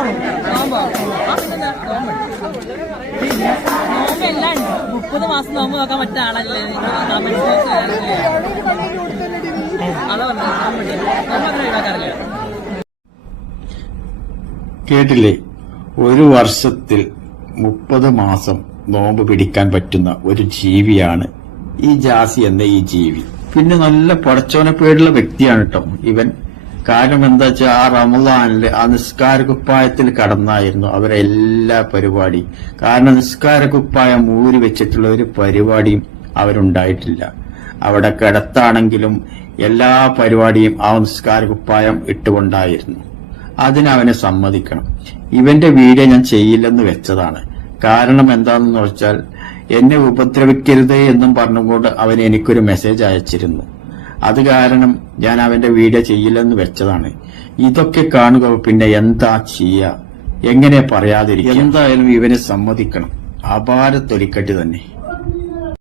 നോമ്പാണോ? നോമ്പെല്ലാം ഉണ്ട്. 30 മാസം നോമ്പ് നോക്കാൻ പറ്റുന്ന ആളല്ലേ? അതാ പറഞ്ഞത് നോമ്പങ്ങനെ ഒഴിവാക്കാറില്ല. കേട്ടില്ലേ? ഒരു വർഷത്തിൽ 30 മാസം നോമ്പ് പിടിക്കാൻ പറ്റുന്ന ഒരു ജീവിയാണ് ഈ ജാസി എന്ന ഈ ജീവി. പിന്നെ നല്ല പടച്ചോനെ പേടുള്ള വ്യക്തിയാണ് കേട്ടോ ഇവൻ. കാരണം എന്താ വെച്ചാൽ ആ റമളാനില് ആ നിസ്കാര കുപ്പായത്തിൽ കടന്നായിരുന്നു അവരെ എല്ലാ പരിപാടിയും. കാരണം നിസ്കാര കുപ്പായം ഊരി വെച്ചിട്ടുള്ള ഒരു പരിപാടിയും അവരുണ്ടായിട്ടില്ല. അവിടെ കിടത്താണെങ്കിലും എല്ലാ പരിപാടിയും ആ നിസ്കാര കുപ്പായം ഇട്ടുകൊണ്ടായിരുന്നു. അതിനവനെ സമ്മതിക്കണം. ഇവന്റെ വീഡിയോ ഞാൻ ചെയ്യില്ലെന്ന് വെച്ചതാണ്. കാരണം എന്താണെന്ന് വെച്ചാൽ എന്നെ ഉപദ്രവിക്കരുത് എന്നും പറഞ്ഞുകൊണ്ട് അവൻ എനിക്കൊരു മെസ്സേജ് അയച്ചിരുന്നു. അത് കാരണം ഞാൻ അവന്റെ വീഡിയോ ചെയ്യില്ലെന്ന് വെച്ചതാണ്. ഇതൊക്കെ കാണുക പിന്നെ എന്താ ചെയ്യാ, എങ്ങനെ പറയാതിരിക്കുക? എന്തായാലും ഇവനെ സമ്മതിക്കണം. അപാര തൊലിക്കട്ടി തന്നെ.